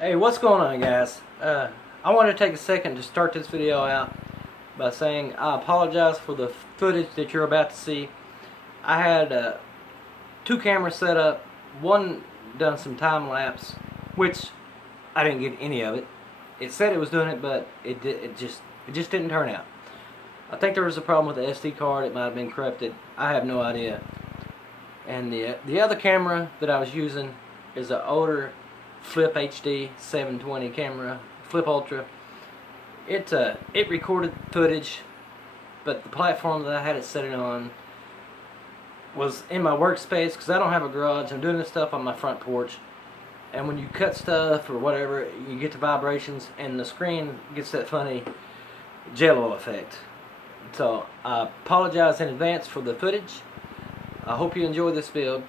Hey, what's going on, guys? I want to take a second to start this video out by saying I apologize for the footage that you're about to see. I had two cameras set up, one done some time lapse, which I didn't get any of it. It said it was doing it, but it just didn't turn out. I think there was a problem with the SD card. It might have been corrupted. I have no idea. And the other camera that I was using is an older Flip HD 720 camera, Flip Ultra. It recorded footage, but the platform that I had it set it on was in my workspace because I don't have a garage. I'm doing this stuff on my front porch, and when you cut stuff or whatever, you get the vibrations, and the screen gets that funny jello effect. So I apologize in advance for the footage. I hope you enjoy this build,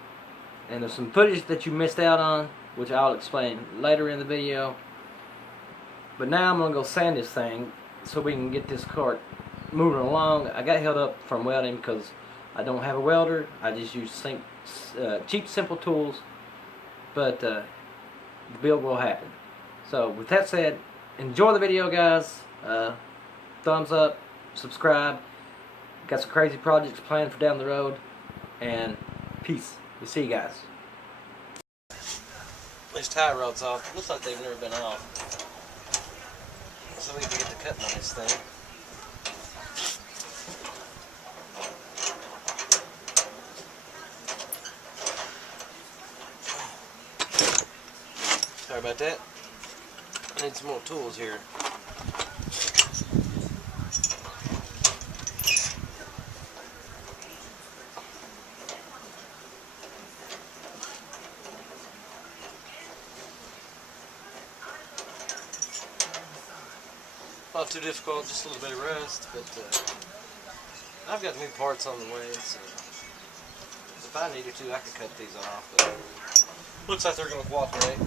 and there's some footage that you missed out on, which I'll explain later in the video. But now I'm going to go sand this thing so we can get this cart moving along. I got held up from welding because I don't have a welder. I just use cheap, simple tools. But the build will happen. So with that said, enjoy the video, guys. Thumbs up, subscribe. Got some crazy projects planned for down the road. And peace. We'll see you guys. These tie rods off. Looks like they've never been off. So we can get the cutting on this thing. Sorry about that. I need some more tools here. Not too difficult, just a little bit of rust, but I've got new parts on the way, so if I needed to, I could cut these off, but looks like they're going to cooperate.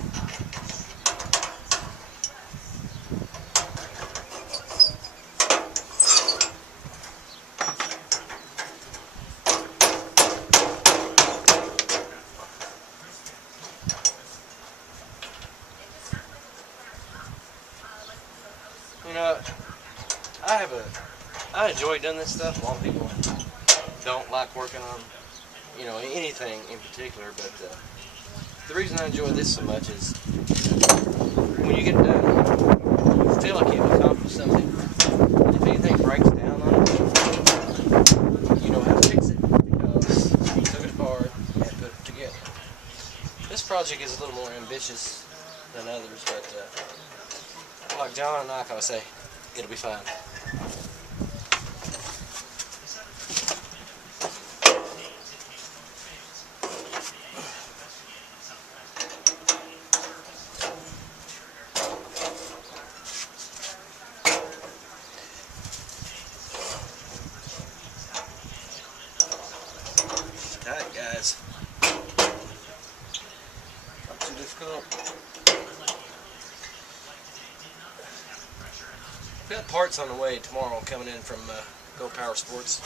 You know, I enjoy doing this stuff. A lot of people don't like working on, you know, anything in particular, but the reason I enjoy this so much is when you get done, you feel like you've accomplished something. And if anything breaks down on it, you know how to fix it because you took it apart and put it together. This project is a little more ambitious than others, but like John and I say, it'll be fine. Tight, guys. Not too difficult. We've got parts on the way tomorrow coming in from Go Power Sports.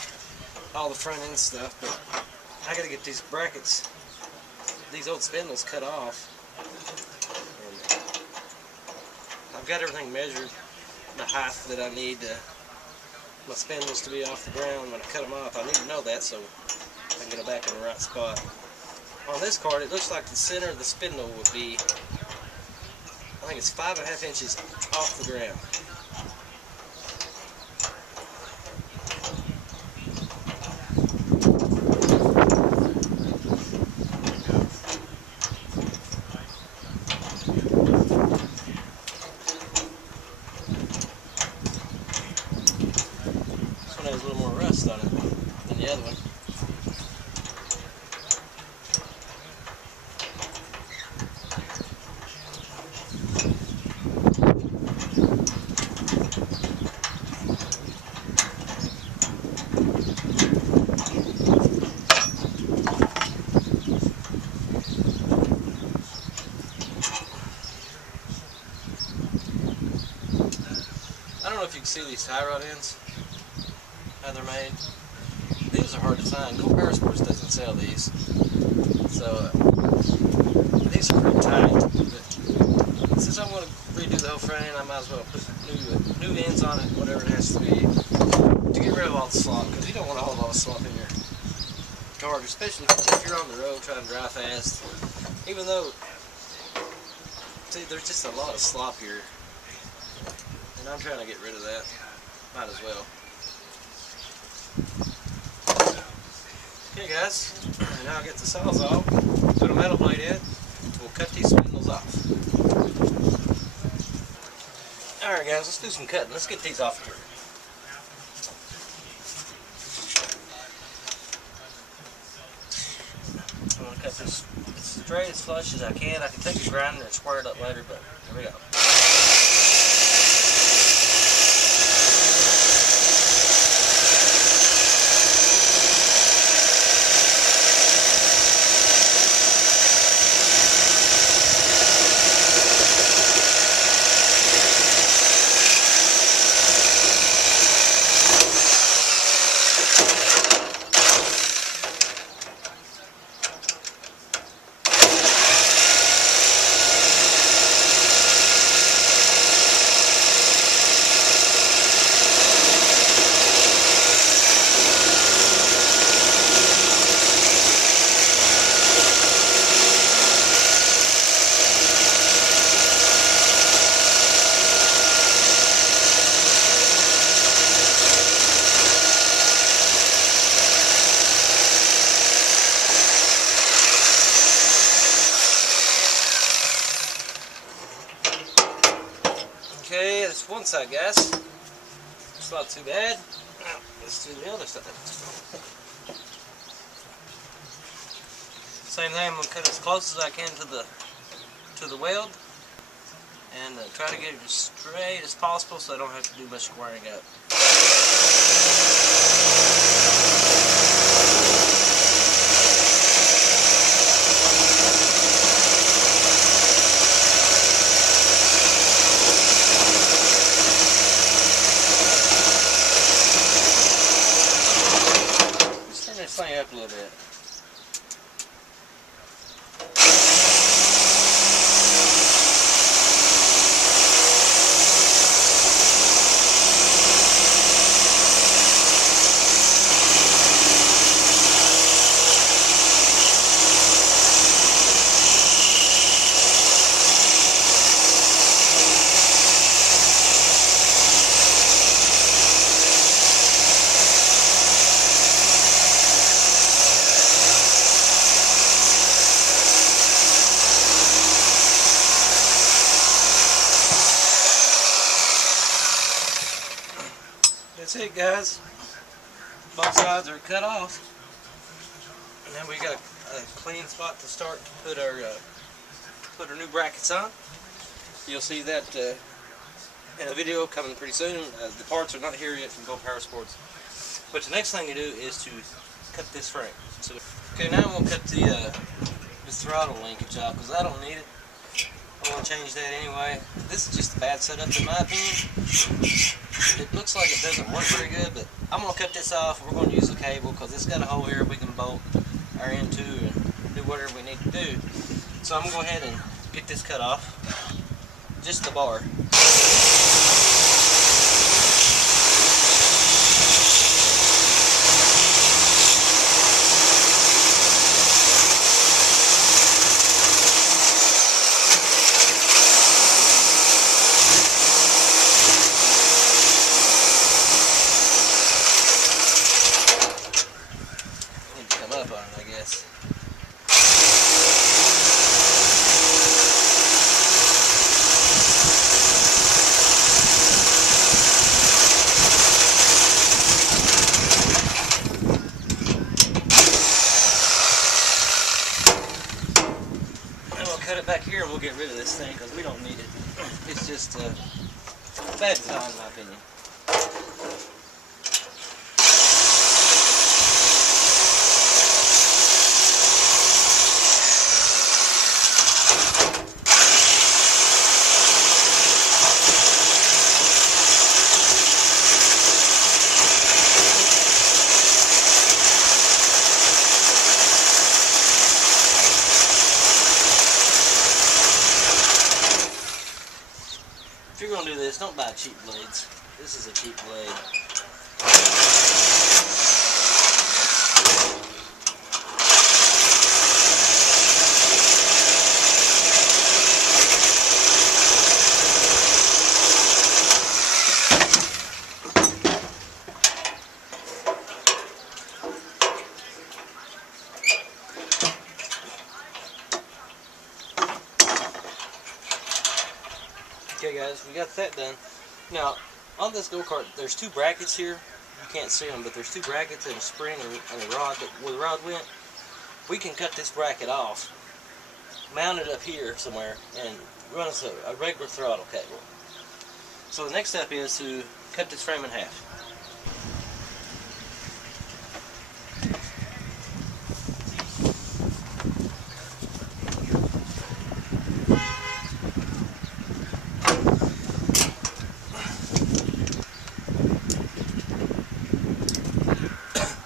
All the front end stuff, but I gotta get these brackets, these old spindles cut off. And I've got everything measured, the height that I need my spindles to be off the ground when I cut them off. I need to know that so I can get them back in the right spot. On this card, it looks like the center of the spindle would be, I think it's 5.5 inches off the ground. Has a little more rust on it than the other one. I don't know if you can see these tie rod ends. How they're made. These are hard to find. Go Power Sports doesn't sell these, so these are pretty tight. But since I'm redo the whole front end, I might as well put new ends on it, whatever it has to be, to get rid of all the slop, because you don't want a whole lot of slop in your kart, especially if you're on the road trying to drive fast. Even though, see, there's just a lot of slop here, and I'm trying to get rid of that. Might as well. Okay guys, now I'll get the saws off, put a metal blade in, we'll cut these spindles off. Alright guys, let's do some cutting. Let's get these off here. I'm going to cut this as straight, as flush as I can. I can take a grinder and square it up later, but here we go. Okay, that's one side, guys. It's not too bad. Now, let's do the other side. Same thing. I'm gonna cut as close as I can to the weld, and try to get it as straight as possible, so I don't have to do much squaring up. Thing up a little bit. That's it, guys. Both sides are cut off, and then we got a clean spot to start to put our new brackets on. You'll see that in a video coming pretty soon. The parts are not here yet from Go Power Sports, but the next thing to do is to cut this frame. So, okay, now I'm gonna cut this throttle linkage off because I don't need it. I want to change that anyway. This is just a bad setup in my opinion. It looks like it doesn't work very good, but I'm going to cut this off. We're going to use a cable because it's got a hole here we can bolt our end to and do whatever we need to do. So I'm going to go ahead and get this cut off. Just the bar. Cut it back here and we'll get rid of this thing because we don't need it. It's just bad design in my opinion. if you're going to do this, don't buy cheap blades. This is a cheap blade. Okay guys, we got that done. Now, on this go-kart, there's two brackets here. You can't see them, but there's two brackets and a spring and a rod that where the rod went. We can cut this bracket off, mount it up here somewhere, and run us a regular throttle cable. So the next step is to cut this frame in half.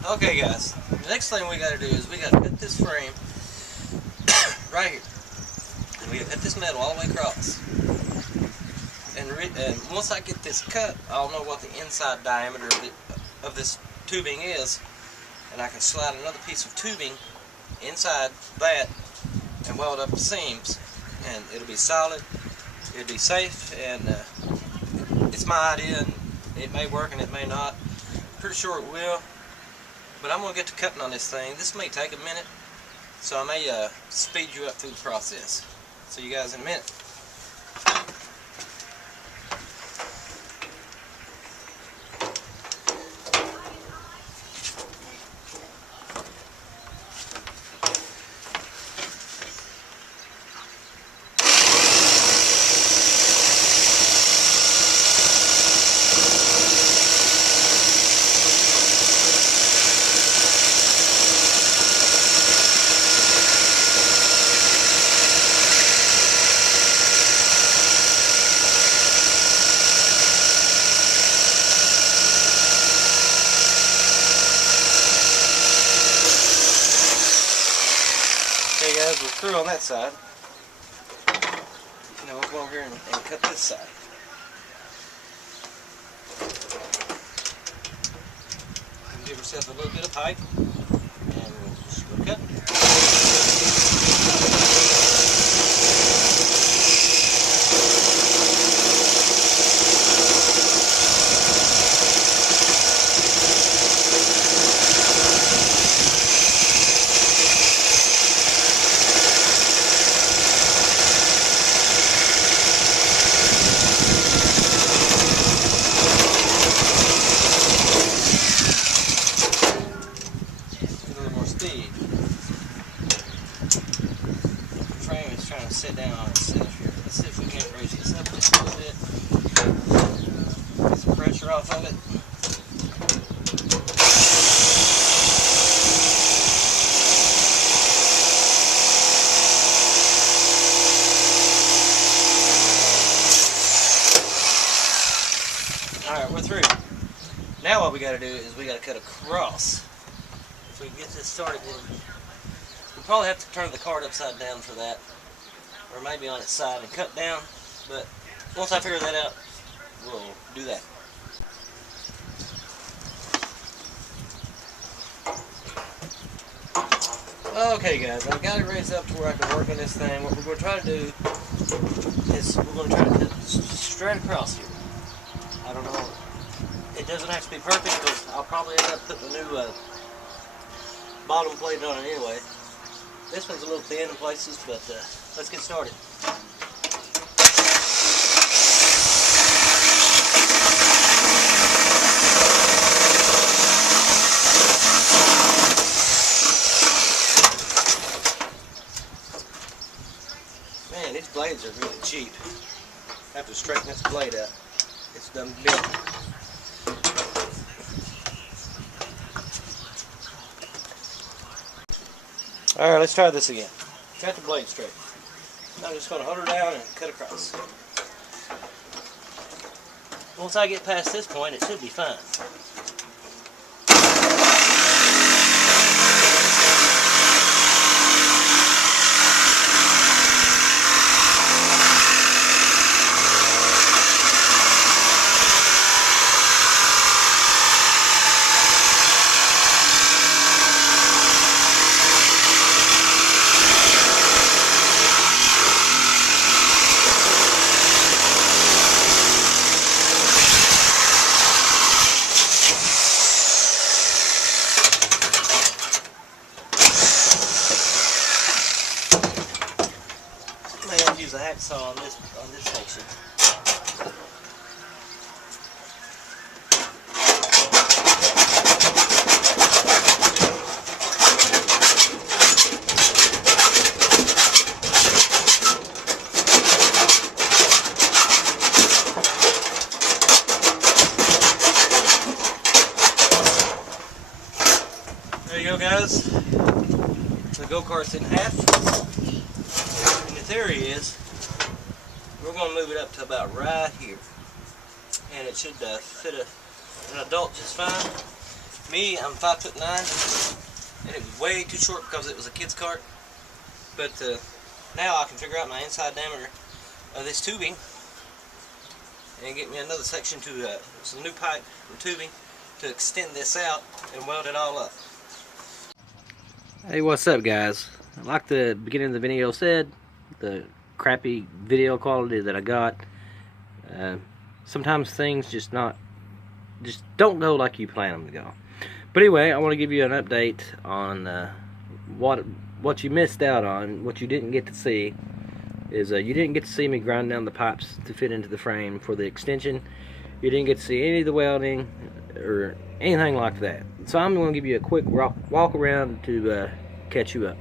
Okay guys, the next thing we got to do is we got to cut this frame right here, and we got to cut this metal all the way across. And once I get this cut, I'll know what the inside diameter of this tubing is, and I can slide another piece of tubing inside that and weld up the seams, and it'll be solid, it'll be safe, and it's my idea, and it may work and it may not. Pretty sure it will. But I'm going to get to cutting on this thing. This may take a minute, so I may speed you up through the process. See you guys in a minute. Okay guys, we're through on that side. Now we'll go over here and cut this side. Give yourself a little bit of height, and we'll just go cut. Trying to sit down on itself here. Let's see if we can't raise this up just a little bit. Get some pressure off of it. Alright, we're through. Now what we got to do is we got to cut across. If we can get this started, we'll probably have to turn the cart upside down for that. Or maybe on its side and cut down, but once I figure that out, we'll do that. Okay guys, I've got it raised up to where I can work on this thing. What we're going to try to do is we're going to try to cut straight across here. I don't know, it doesn't have to be perfect because I'll probably end up putting a new bottom plate on it anyway. This one's a little thin in places, but let's get started. Man, these blades are really cheap. I have to straighten this blade out. It's done bent. Alright, let's try this again. Cut the blade straight. I'm just going to hold her down and cut across. Once I get past this point, it should be fine. on this section. There you go, guys. The go-kart's in half. And the theory is we're going to move it up to about right here. And it should fit an adult just fine. Me, I'm 5'9", and it was way too short because it was a kid's cart. But now I can figure out my inside diameter of this tubing and get me another section to some new pipe or tubing to extend this out and weld it all up. Hey, what's up, guys? Like the beginning of the video said, the crappy video quality that I got, sometimes things just don't go like you plan them to go. But anyway, I want to give you an update on what you missed out on. What you didn't get to see is you didn't get to see me grind down the pipes to fit into the frame for the extension. You didn't get to see any of the welding or anything like that. So I'm going to give you a quick walk around to catch you up.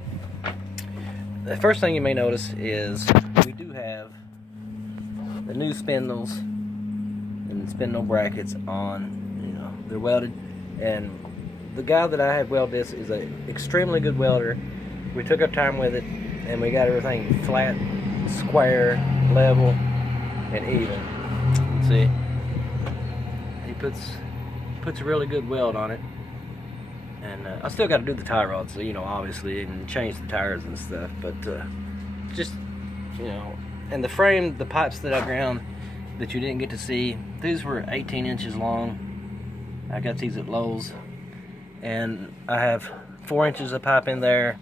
The first thing you may notice is we do have the new spindles and spindle brackets on. You know, they're welded, and the guy that I have welded this is an extremely good welder. We took our time with it, and we got everything flat, square, level, and even. See, he puts a really good weld on it. And I still got to do the tie rods, so, you know, obviously, and change the tires and stuff. But just, you know, and the frame, the pipes that I ground that you didn't get to see, these were 18 inches long. I got these at Lowe's, and I have 4 inches of pipe in there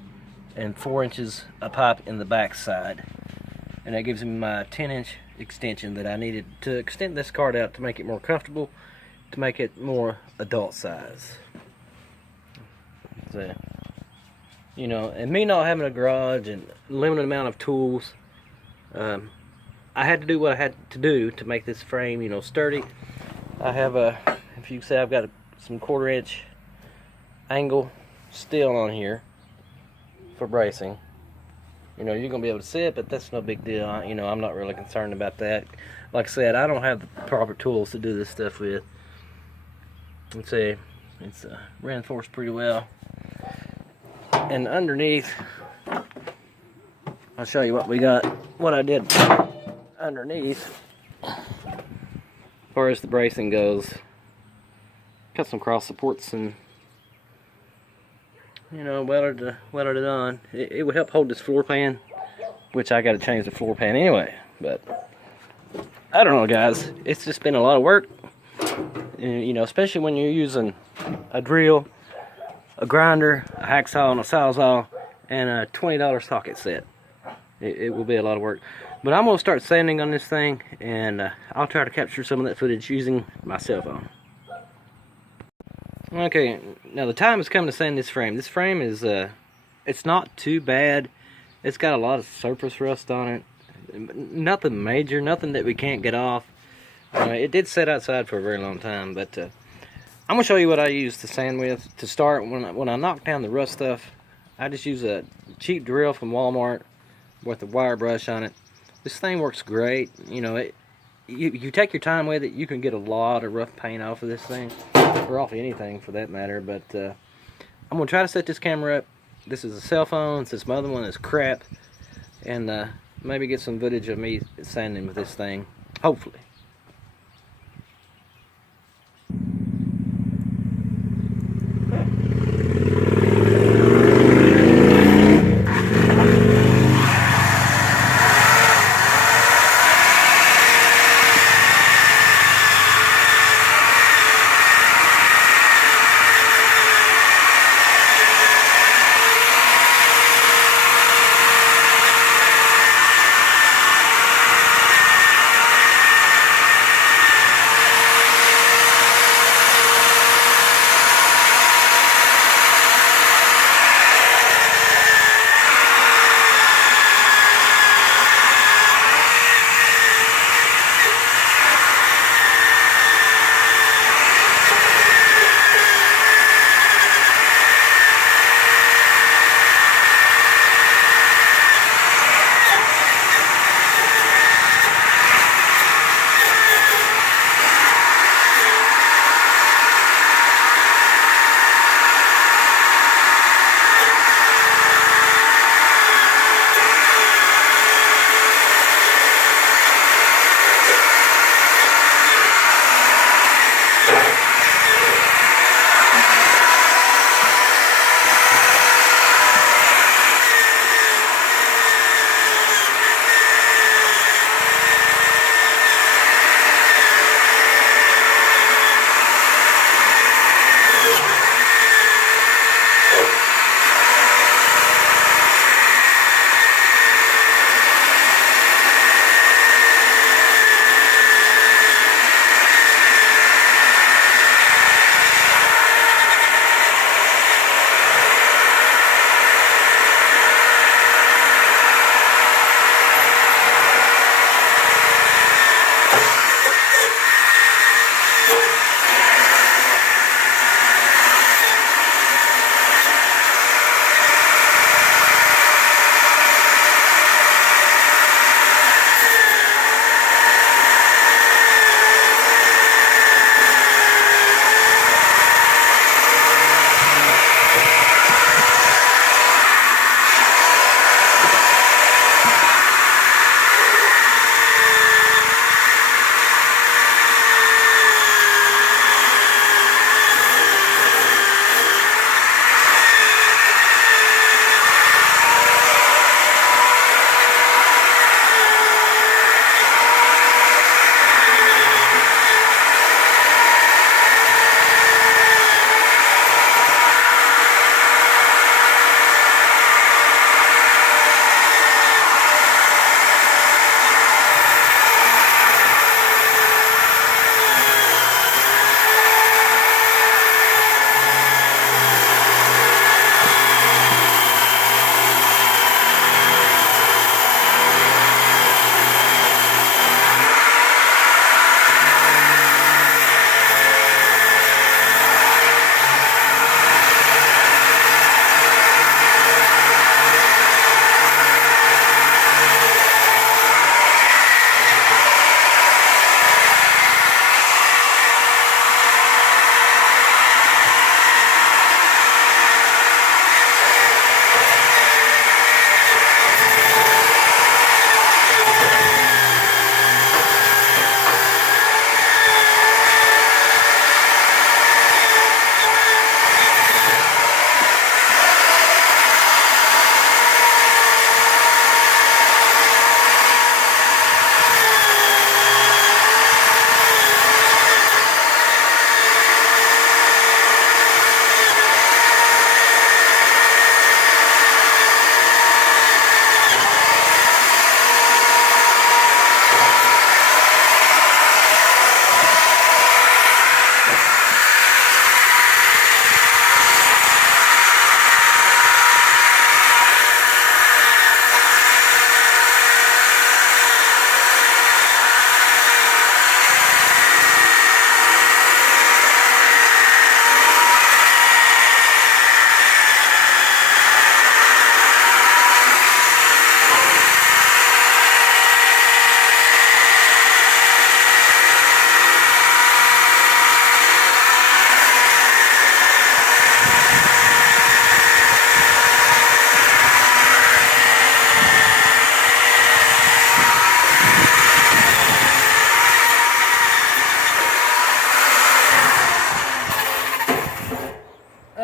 and 4 inches of pipe in the back side, and that gives me my 10-inch extension that I needed to extend this cart out to make it more comfortable, to make it more adult size. So, you know, and me not having a garage and limited amount of tools, I had to do what I had to do to make this frame, you know, sturdy. I have if you can see, I've got some 1/4 inch angle steel on here for bracing. You know, you're gonna be able to see it, but that's no big deal. You know, I'm not really concerned about that. Like I said, I don't have the proper tools to do this stuff with. Let's see, it's reinforced pretty well. And underneath, I'll show you what we got, what I did underneath as far as the bracing goes. Got some cross supports and, you know, welded it on. It would help hold this floor pan, which I got to change the floor pan anyway. But I don't know, guys, it's just been a lot of work, and, you know, especially when you're using a drill, a grinder, a hacksaw, and a sawzall, and a $20 socket set. It will be a lot of work. But I'm going to start sanding on this thing, and I'll try to capture some of that footage using my cell phone. Okay, now the time has come to sand this frame. This frame is, it's not too bad. It's got a lot of surface rust on it. Nothing major, nothing that we can't get off. It did sit outside for a very long time, but I'm going to show you what I use to sand with. To start, when I knock down the rust stuff, I just use a cheap drill from Walmart with a wire brush on it. This thing works great. You know, you take your time with it, you can get a lot of rough paint off of this thing, or off anything for that matter. But I'm going to try to set this camera up. This is a cell phone, since my other one is crap, and maybe get some footage of me sanding with this thing, hopefully.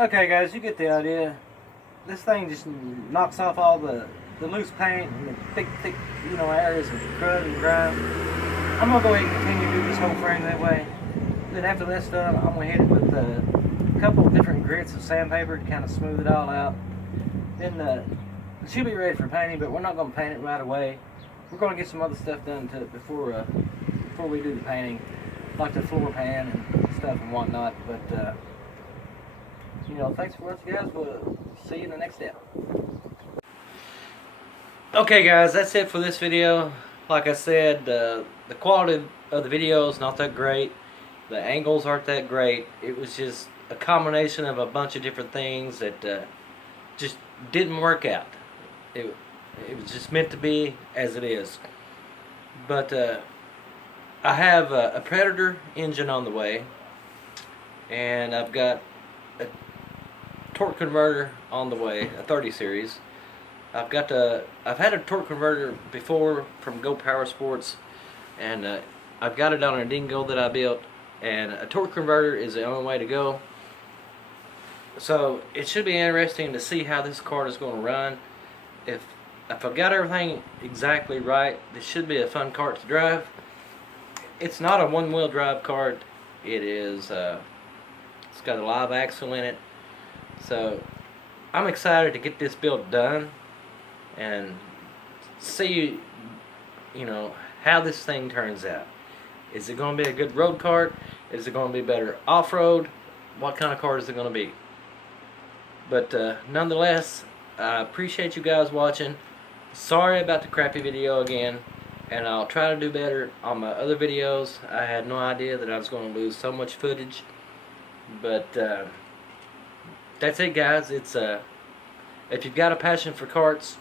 Okay guys, you get the idea. This thing just knocks off all the loose paint and the thick, areas of crud and grime. I'm gonna go ahead and continue to do this whole frame that way. Then after that's done, I'm gonna hit it with a couple of different grits of sandpaper to kind of smooth it all out. Then it should be ready for painting, but we're not gonna paint it right away. We're gonna get some other stuff done to it before we do the painting, like the floor pan and stuff and whatnot. But thanks for watching, guys. We'll see you in the next step. Okay guys, that's it for this video. Like I said, the quality of the video is not that great. The angles aren't that great. It was just a combination of a bunch of different things that just didn't work out. It was just meant to be as it is. But I have a Predator engine on the way, and I've got a torque converter on the way, a 30 series. I've had a torque converter before from Go Power Sports, and I've got it on a dingo that I built, and a torque converter is the only way to go. So it should be interesting to see how this kart is going to run. If I've got everything exactly right, this should be a fun kart to drive. It's not a one-wheel drive kart. It is. It's got a live axle in it. So I'm excited to get this build done and see, how this thing turns out. Is it going to be a good road kart? Is it going to be better off-road? What kind of kart is it going to be? But nonetheless, I appreciate you guys watching. Sorry about the crappy video again, and I'll try to do better on my other videos. I had no idea that I was going to lose so much footage, but that's it, guys. It's if you've got a passion for karts,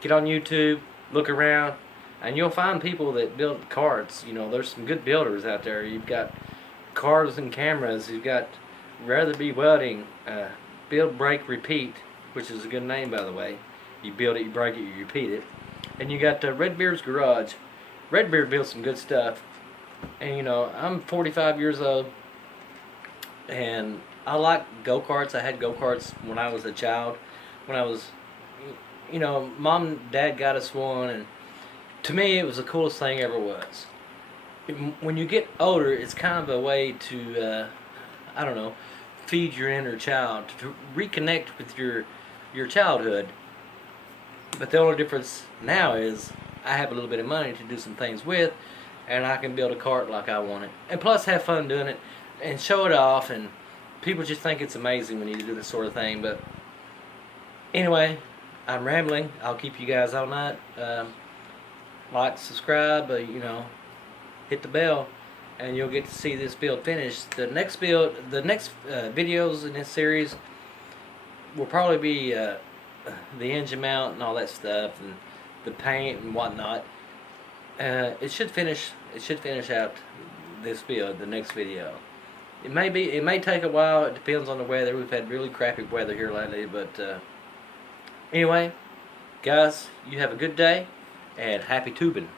get on YouTube, look around, and you'll find people that build karts. There's some good builders out there. You've got Cars and Cameras. You've got Rather Be Welding, Build, Break, Repeat, which is a good name, by the way. You build it, you break it, you repeat it. And you got Redbeard's Garage. Redbeard builds some good stuff. And I'm 45 years old, and I like go-karts. I had go-karts when I was a child. When I was, Mom and Dad got us one, and to me it was the coolest thing ever was. When you get older, it's kind of a way to, I don't know, feed your inner child, to reconnect with your childhood. But the only difference now is I have a little bit of money to do some things with, and I can build a kart like I want it, and plus have fun doing it and show it off. And people just think it's amazing when you do this sort of thing. But anyway, I'm rambling. I'll keep you guys all night. Like, subscribe, hit the bell, and you'll get to see this build finished. The next videos in this series will probably be the engine mount and all that stuff, and the paint and whatnot. It should finish out this build, the next video. It may take a while. It depends on the weather. We've had really crappy weather here lately, but anyway, guys, you have a good day and happy tubing.